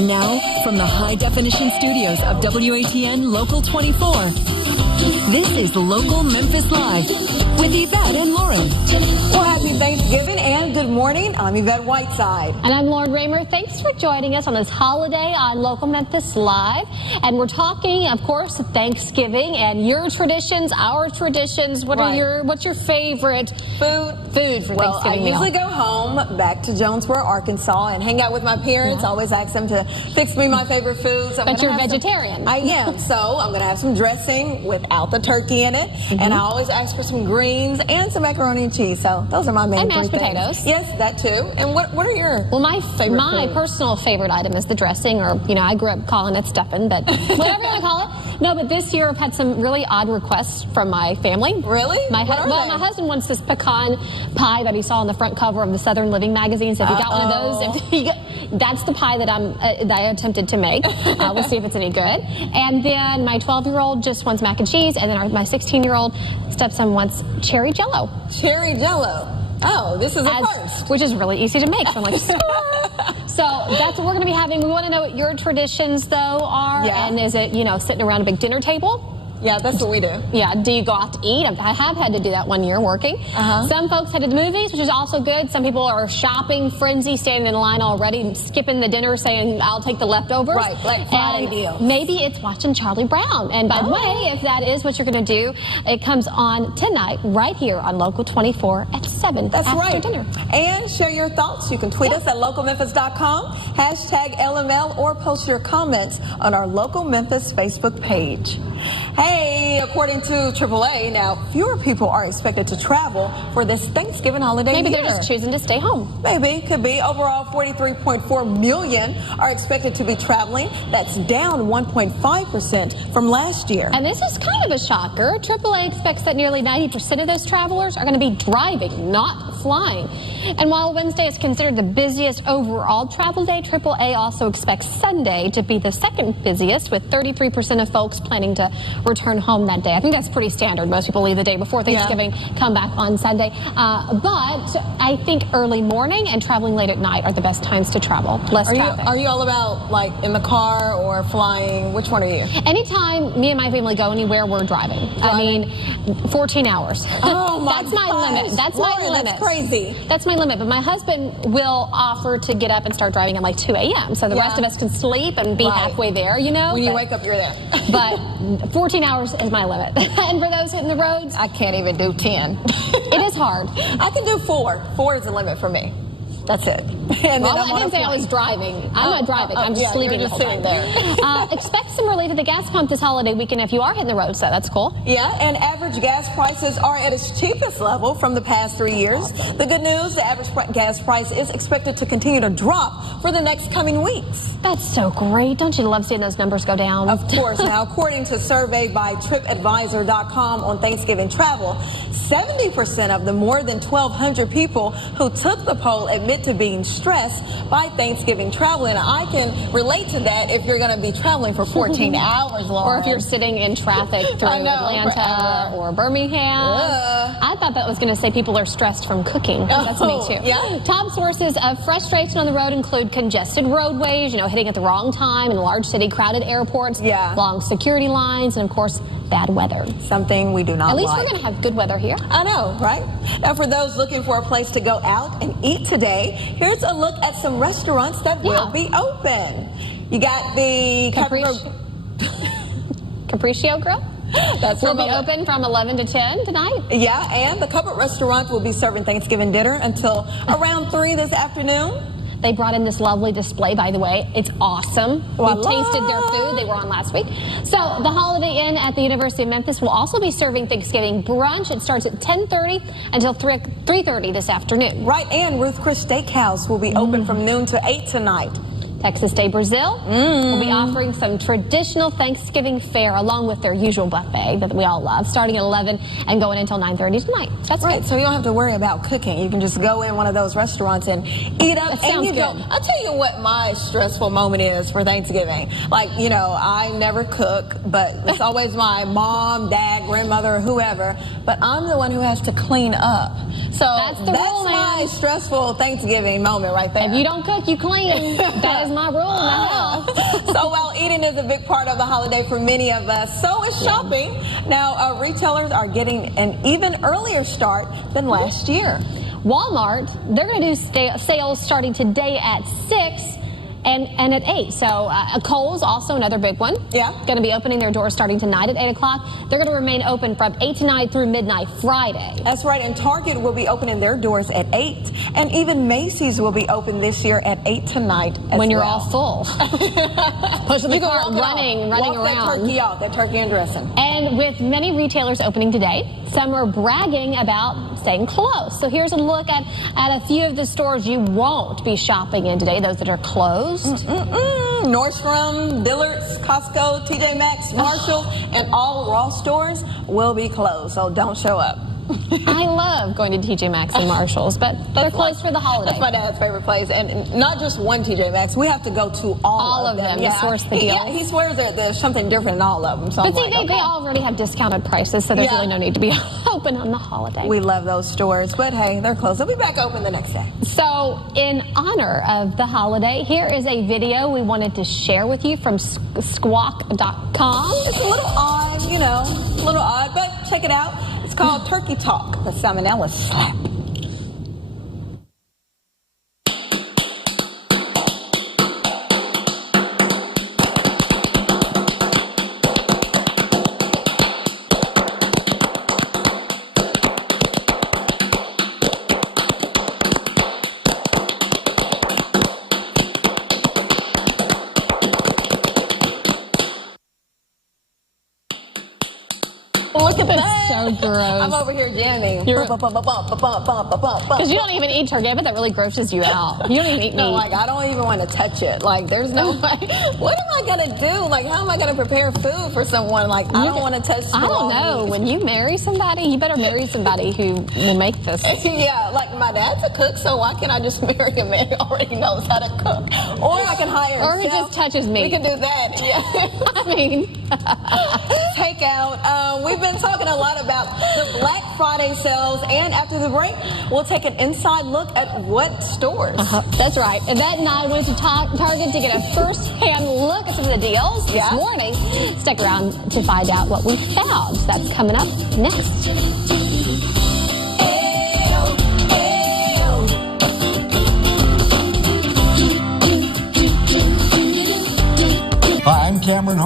Now, from the high-definition studios of WATN Local 24, this is Local Memphis Live with Yvette and Lauren. Well, happy Thanksgiving and good morning. I'm Yvette Whiteside. And I'm Lauren Raymer. Thanks for joining us on this holiday on Local Memphis Live. And we're talking, of course, Thanksgiving and your traditions, our traditions. What's your favorite food for Thanksgiving I meal? usually go home back to Jonesboro, Arkansas, and hang out with my parents. Yeah. Always ask them to fix me my favorite foods. But you're a vegetarian. I am. So I'm going to have some dressing without the turkey in it. And I always ask for some greens and some macaroni and cheese. So those are my main And mashed things. potatoes. Yes, that too. And what are your my favorite foods? personal favorite item is the dressing, or, I grew up calling it stuffing, but whatever you want to call it. No, but this year I've had some really odd requests from my family. Really? My husband wants this pecan pie that he saw on the front cover of the Southern Living magazine. So if you got one of those, that's the pie that I attempted to make. We'll see if it's any good. And then my 12-year-old just wants mac and cheese, and then my 16-year-old stepson wants cherry jello. Cherry jello. Oh, this is a first. Which is really easy to make. So I'm like, sure. So that's what we're going to be having. We want to know what your traditions, though, are. Yeah. And is it, sitting around a big dinner table? Yeah, that's what we do. Yeah. Do you go out to eat? I have had to do that one year working. Some folks head to the movies, which is also good. Some people are shopping frenzy, standing in line already, skipping the dinner, saying, I'll take the leftovers. Right, Black Friday deal. Maybe it's watching Charlie Brown. And by the way, if that is what you're going to do, it comes on tonight right here on Local 24 at 7 after dinner. And share your thoughts. You can tweet us at localmemphis.com, hashtag LML, or post your comments on our Local Memphis Facebook page. Hey, according to AAA, now fewer people are expected to travel for this Thanksgiving holiday. Maybe they're just choosing to stay home. Maybe, could be. Overall, 43.4 million are expected to be traveling. That's down 1.5% from last year. And this is kind of a shocker. AAA expects that nearly 90% of those travelers are going to be driving, not flying. And while Wednesday is considered the busiest overall travel day, AAA also expects Sunday to be the second busiest, with 33% of folks planning to return home that day. I think that's pretty standard. Most people leave the day before Thanksgiving, come back on Sunday. But I think early morning and traveling late at night are the best times to travel. Less traffic. Are you all about, like, in the car or flying? Which one are you? Anytime me and my family go anywhere, we're driving. I mean, 14 hours. Oh, my That's my limit. That's my limit. That's crazy. That's my limit. But my husband will offer to get up and start driving at like 2 a.m. So the rest of us can sleep and be halfway there, When you wake up, you're there. But 14 hours is my limit. And for those hitting the roads, I can't even do 10. it is hard. I can do 4. 4 is the limit for me. That's it. And well, I didn't say I was driving. I'm not driving. I'm just sleeping the whole time. There. Expect some relief at the gas pump this holiday weekend if you are hitting the road, so that's cool. Yeah, and average gas prices are at its cheapest level from the past 3 years. The good news, the average gas price is expected to continue to drop for the next coming weeks. That's so great. Don't you love seeing those numbers go down? Of course. Now, according to a survey by TripAdvisor.com on Thanksgiving travel, 70% of the more than 1,200 people who took the poll admit to being stressed by Thanksgiving travel. And I can relate to that if you're going to be traveling for 14 hours, Lauren. Or if you're sitting in traffic through Atlanta or Birmingham. I thought that was going to say people are stressed from cooking. That's me too. Yeah. Top sources of frustration on the road include congested roadways, hitting at the wrong time in a large city, crowded airports, long security lines, and of course, bad weather. Something we do not At least like. we're going to have good weather here. I know, right? Now, for those looking for a place to go out and eat today, here's a look at some restaurants that will be open. You got the Capriccio Grill? Will be open from 11 to 10 tonight. Yeah, and the Cupboard Restaurant will be serving Thanksgiving dinner until around 3 this afternoon. They brought in this lovely display, by the way. It's awesome. We tasted their food. They were on last week. So the Holiday Inn at the University of Memphis will also be serving Thanksgiving brunch. It starts at 10:30 until 3:30 this afternoon. Right, and Ruth Chris Steakhouse will be open from noon to 8 tonight. Texas Day Brazil will be offering some traditional Thanksgiving fare along with their usual buffet that we all love, starting at 11 and going until 9:30 tonight. That's right. good. So you don't have to worry about cooking. You can just go in one of those restaurants and eat up. That sounds good. I'll tell you what my stressful moment is for Thanksgiving. Like, I never cook, but it's always my mom, dad, grandmother, whoever. But I'm the one who has to clean up. So that's rule, my stressful Thanksgiving moment right there. If you don't cook, you clean. That is my rule in the house. is a big part of the holiday for many of us. So is shopping. Now, retailers are getting an even earlier start than last year. Walmart, they're going to do sales starting today at 6 and at 8. So Kohl's, also another big one. Yeah. Going to be opening their doors starting tonight at 8 o'clock. They're going to remain open from 8 tonight through midnight Friday. That's right. And Target will be opening their doors at 8. And even Macy's will be open this year at 8 tonight as when you're well. all full. Pushing the cart, running Walk around. that turkey out, that turkey and dressing. And with many retailers opening today, some are bragging about staying closed. So here's a look at a few of the stores you won't be shopping in today, those that are closed. Nordstrom, Dillard's, Costco, TJ Maxx, Marshall, and all Ross stores will be closed, so don't show up. I love going to TJ Maxx and Marshalls, but they're closed for the holiday. That's my dad's favorite place, and not just one TJ Maxx. We have to go to all of them. Yeah. To source the deals. Yeah, he swears there's something different in all of them. So but see, they already have discounted prices, so there's really no need to be open on the holiday. We love those stores, but hey, they're closed. They'll be back open the next day. So, in honor of the holiday, here is a video we wanted to share with you from squawk.com. It's a little odd, but check it out. It's called Turkey Talk, the Salmonella Slap. Look at that. So gross. I'm over here jamming. Because Because you don't even eat turkey. I bet that really grosses you out. You don't even eat meat. No, I don't even want to touch it. There's no way. What am I going to do? How am I going to prepare food for someone? I don't want to touch the I don't know. meat. When you marry somebody, you better marry somebody who will make this. Yeah, my dad's a cook, so why can't I just marry a man who already knows how to cook? Or I can hire Or who just touches meat. We can do that, yeah. I mean... Takeout. We've been talking a lot about the Black Friday sales, and after the break, we'll take an inside look at what stores. That's right. Yvette and I went to Target to get a first-hand look at some of the deals this morning. Stick around to find out what we found. That's coming up next. Hi, I'm Cameron.